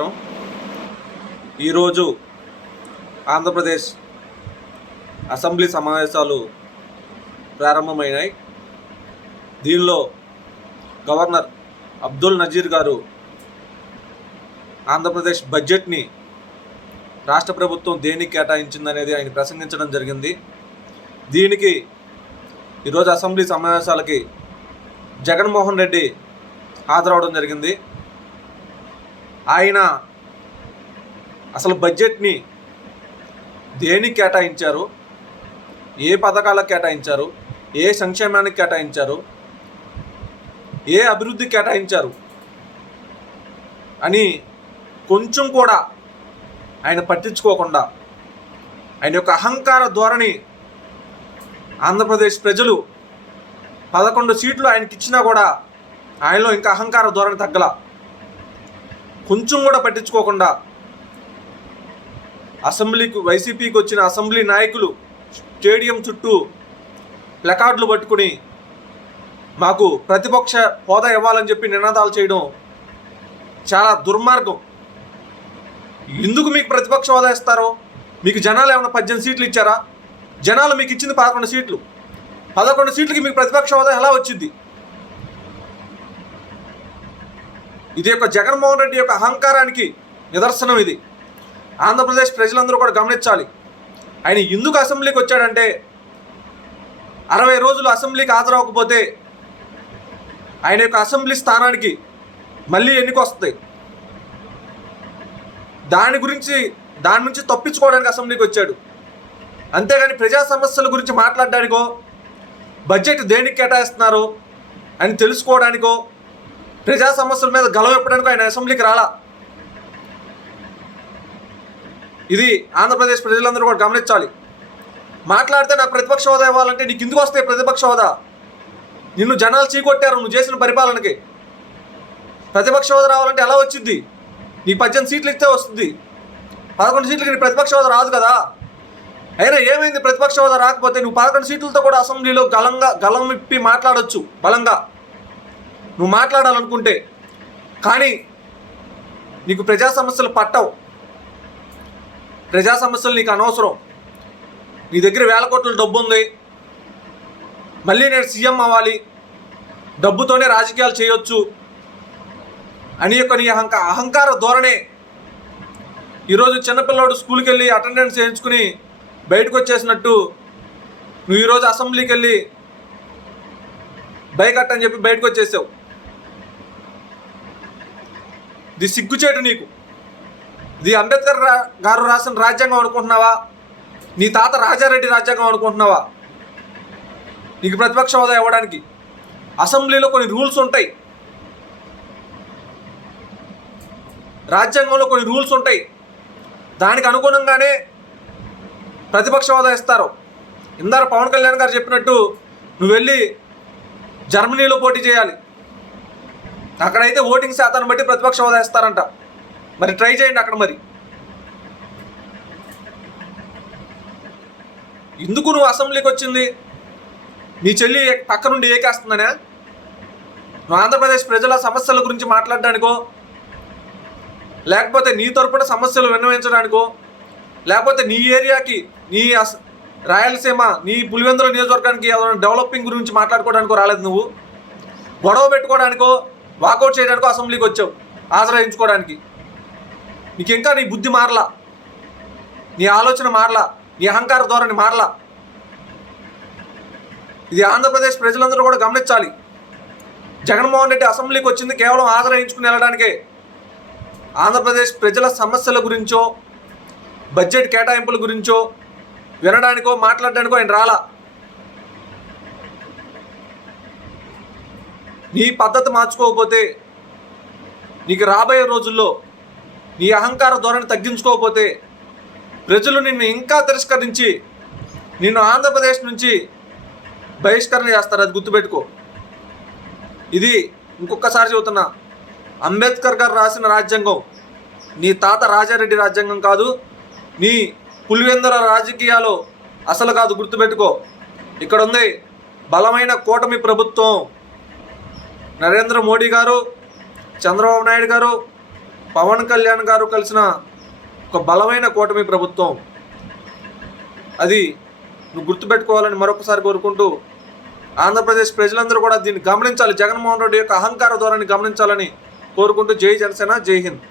రాష్ట్రం. ఈరోజు ఆంధ్రప్రదేశ్ అసెంబ్లీ సమావేశాలు ప్రారంభమైనాయి. దీనిలో గవర్నర్ అబ్దుల్ నజీర్ గారు ఆంధ్రప్రదేశ్ బడ్జెట్ని రాష్ట్ర ప్రభుత్వం దేనికి కేటాయించిందనేది ఆయన ప్రసంగించడం జరిగింది. దీనికి ఈరోజు అసెంబ్లీ సమావేశాలకి జగన్మోహన్ రెడ్డి హాజరవడం జరిగింది. ఆయన అసలు బడ్జెట్ని దేనికి కేటాయించారు, ఏ పథకాలకు కేటాయించారు, ఏ సంక్షేమానికి కేటాయించారు, ఏ అభివృద్ధికి కేటాయించారు అని కొంచెం కూడా ఆయన పట్టించుకోకుండా ఆయన యొక్క అహంకార ధోరణి ఆంధ్రప్రదేశ్ ప్రజలు 11 సీట్లు ఆయనకి ఇచ్చినా కూడా ఆయనలో ఇంకా అహంకార ధోరణి తగ్గల. కొంచెం కూడా పట్టించుకోకుండా అసెంబ్లీకి వైసీపీకి వచ్చిన అసెంబ్లీ నాయకులు స్టేడియం చుట్టూ ప్లకార్డులు పట్టుకుని మాకు ప్రతిపక్ష హోదా ఇవ్వాలని చెప్పి నినాదాలు చేయడం చాలా దుర్మార్గం. ఎందుకు మీకు ప్రతిపక్ష హోదా ఇస్తారో? మీకు జనాలు ఏమైనా 18 సీట్లు ఇచ్చారా? జనాలు మీకు ఇచ్చింది 11 సీట్లు. 11 సీట్లకి మీకు ప్రతిపక్ష హోదా ఎలా వచ్చింది? ఇది యొక్క జగన్మోహన్ రెడ్డి యొక్క అహంకారానికి నిదర్శనం. ఇది ఆంధ్రప్రదేశ్ ప్రజలందరూ కూడా గమనించాలి. ఆయన ఎందుకు అసెంబ్లీకి వచ్చాడంటే 60 రోజులు అసెంబ్లీకి హాజరవ్వకపోతే ఆయన యొక్క అసెంబ్లీ స్థానానికి మళ్ళీ ఎన్నిక వస్తుంది. దాని నుంచి తప్పించుకోవడానికి అసెంబ్లీకి వచ్చాడు. అంతేగాని ప్రజా సమస్యల గురించి మాట్లాడడానికో, బడ్జెట్ దేనికి కేటాయిస్తున్నారో అని తెలుసుకోవడానికో, ప్రజా సమస్యల మీద గలవెప్పడానికో ఆయన అసెంబ్లీకి రాలా. ఇది ఆంధ్రప్రదేశ్ ప్రజలందరూ కూడా గమనించాలి. మాట్లాడితే నాకు ప్రతిపక్ష హోదా ఇవ్వాలంటే నీకు ఎందుకు వస్తాయి ప్రతిపక్ష హోదా? నిన్ను జనాలు చీకొట్టారు నువ్వు చేసిన పరిపాలనకి. ప్రతిపక్ష హోదా రావాలంటే ఎలా వచ్చింది? నీకు 18 సీట్లు ఇస్తే వస్తుంది. 11 సీట్లకి నీ ప్రతిపక్ష హోదా రాదు కదా. అయినా ఏమైంది? ప్రతిపక్ష హోదా రాకపోతే నువ్వు 11 సీట్లతో కూడా అసెంబ్లీలో గలం విప్పి మాట్లాడొచ్చు బలంగా నువ్వు మాట్లాడాలనుకుంటే. కానీ నీకు ప్రజా సమస్యలు పట్టవు. ప్రజా సమస్యలు నీకు అనవసరం. నీ దగ్గర 1000 కోట్ల డబ్బు ఉంది, మళ్ళీ నేను సీఎం అవ్వాలి, డబ్బుతోనే రాజకీయాలు చేయొచ్చు అని యొక్క నీ అహంకార ధోరణే ఈరోజు చిన్నపిల్లాడు స్కూల్కి వెళ్ళి అటెండెన్స్ చేయించుకుని బయటకు వచ్చేసినట్టు నువ్వు ఈరోజు అసెంబ్లీకి వెళ్ళి బైకట్ అని చెప్పి బయటకు వచ్చేసావు. ఇది సిగ్గుచేటు నీకు. ఇది అంబేద్కర్ గారు రాసిన రాజ్యాంగం అనుకుంటున్నావా? నీ తాత రాజారెడ్డి రాజ్యాంగం అనుకుంటున్నావా నీకు ప్రతిపక్ష హోదా ఇవ్వడానికి? అసెంబ్లీలో కొన్ని రూల్స్ ఉంటాయి, రాజ్యాంగంలో కొన్ని రూల్స్ ఉంటాయి. దానికి అనుగుణంగానే ప్రతిపక్ష హోదా ఇస్తారు. ఇందాక పవన్ కళ్యాణ్ గారు చెప్పినట్టు నువ్వు వెళ్ళి జర్మనీలో పోటీ చేయాలి. అక్కడైతే ఓటింగ్ శాతాన్ని బట్టి ప్రతిపక్ష హోదా ఇస్తారంట. మరి ట్రై చేయండి అక్కడ. మరి ఎందుకు నువ్వు అసెంబ్లీకి వచ్చింది? నీ చెల్లి పక్క నుండి ఏకేస్తుందనే? నువ్వు ఆంధ్రప్రదేశ్ ప్రజల సమస్యల గురించి మాట్లాడడానికో, లేకపోతే నీ తరపున సమస్యలు విన్నవించడానికో, లేకపోతే నీ ఏరియాకి, నీ రాయలసీమ, నీ పులివెందుల నియోజకవర్గానికి ఏదైనా డెవలపింగ్ గురించి మాట్లాడుకోవడానికో రాలేదు. నువ్వు గొడవ పెట్టుకోవడానికో, వాకౌట్ చేయడానికో అసెంబ్లీకి వచ్చావు ఆశ్రయించుకోవడానికి. నీకు ఇంకా నీ బుద్ధి మారలా, నీ ఆలోచన మారలా, నీ అహంకార ధోరణి మారలా. ఇది ఆంధ్రప్రదేశ్ ప్రజలందరూ కూడా గమనించాలి. జగన్మోహన్ రెడ్డి అసెంబ్లీకి వచ్చింది కేవలం ఆశ్రయించుకుని వెళ్ళడానికే. ఆంధ్రప్రదేశ్ ప్రజల సమస్యల గురించో, బడ్జెట్ కేటాయింపుల గురించో వినడానికో మాట్లాడడానికో ఆయన రాలా. నీ పద్ధతి మార్చుకోకపోతే, నీకు రాబోయే రోజుల్లో నీ అహంకార ధోరణి తగ్గించుకోకపోతే ప్రజలు నిన్ను ఇంకా తిరస్కరించి నిన్ను ఆంధ్రప్రదేశ్ నుంచి బహిష్కరణ చేస్తారు. అది గుర్తుపెట్టుకో. ఇది ఇంకొకసారి చెబుతున్నా, అంబేద్కర్ గారు రాసిన రాజ్యాంగం నీ తాత రాజారెడ్డి రాజ్యాంగం కాదు, నీ పులివెందుల రాజకీయాలు అసలు కాదు. గుర్తుపెట్టుకో. ఇక్కడ ఉంది బలమైన కూటమి ప్రభుత్వం. నరేంద్ర మోడీ గారు, చంద్రబాబు నాయుడు గారు, పవన్ కళ్యాణ్ గారు కలిసిన ఒక బలమైన కూటమి ప్రభుత్వం. అది నువ్వు గుర్తుపెట్టుకోవాలని మరొకసారి కోరుకుంటూ, ఆంధ్రప్రదేశ్ ప్రజలందరూ కూడా దీన్ని గమనించాలి, జగన్మోహన్ రెడ్డి యొక్క అహంకార ధోరణి గమనించాలని కోరుకుంటూ, జై జనసేన, జై హింద్.